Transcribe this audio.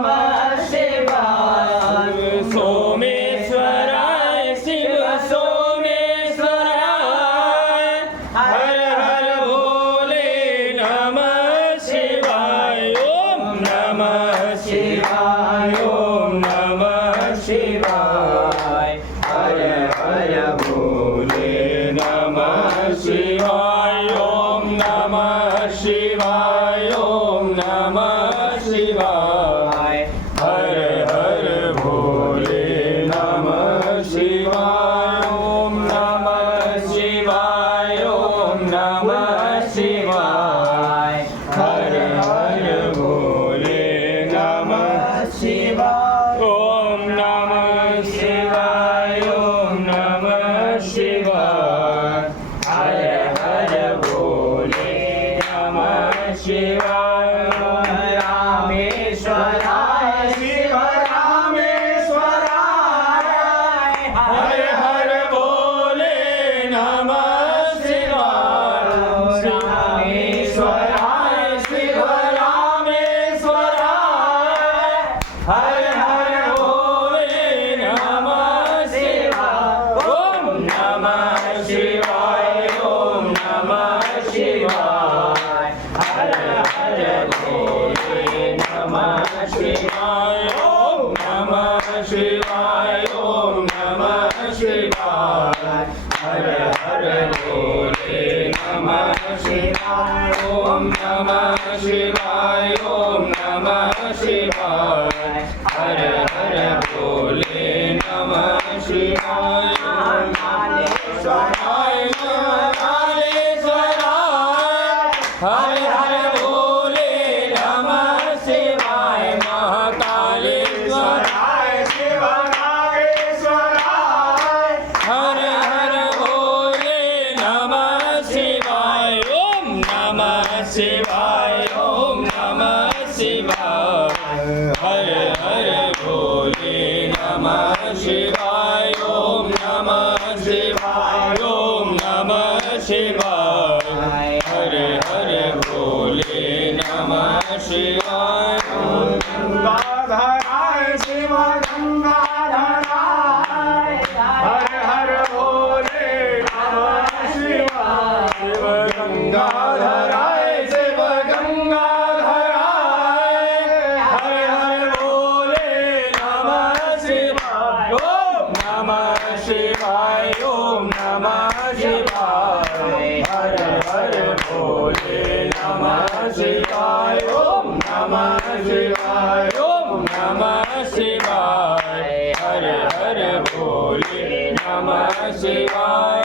नमः शिवाय। सोमेश्वराय शिव सोमेश्वराय हर हर भोले नमः शिवाय। ओम नमः शिवाय ओम नमः शिवाय हर हर भोले नमः शिवाय। ओम नमः शिवाय ओम नमः शिवाय हर हर भोले नमः शिवाय। ओम नमः शिवाय ओम नमः शिवाय हर हर भोले नमः शिवाय। ओम नमः शिवाय ओम नमः शिवाय हर हर भोले नमः शिवाय। रामेश्वराय शिव रामेश्वराय हर हर भोले नमः शिवाय। रामेश्वराय शिव रामेश्वराय हर हर भोले नमः शिवाय। ओम नमः शिवाय ओम नमः शिवाय हर हर भोले नमः शिवाय। ओम नमः शिवाय ओम नमः शिवाय हर हर भोले नमः शिवाय। ओम नमः शिवाय ओम नमः शिवाय हर हर भोले नमः शिवाय। कालेश्वराय कालेश्वराय हर हर भोले नमः शिवाय। महाकालेश्वराय शिव नागेश्वराय हर हर भोले नमः शिवाय। ओम नमः शिवाय ओम नमः शिवाय हर हर भोले नमः शिवाय। ओम नमः शिवाय ओम नमः शिवाय हर हर भोले नमः शिवाय। गंगाधराय शिव गंगाधराय हर हर भोले नमः शिवाय। शिव गंगाधराय शिव गंगाधराय हर हर भोले नमः शिवाय। ओम नमः शिवाय ओम नमः शिवाय हर हर भोले नमः शिवाय। ओम नमः शिवाय ओम नमः शिवाय हर हर भोले नमः शिवाय।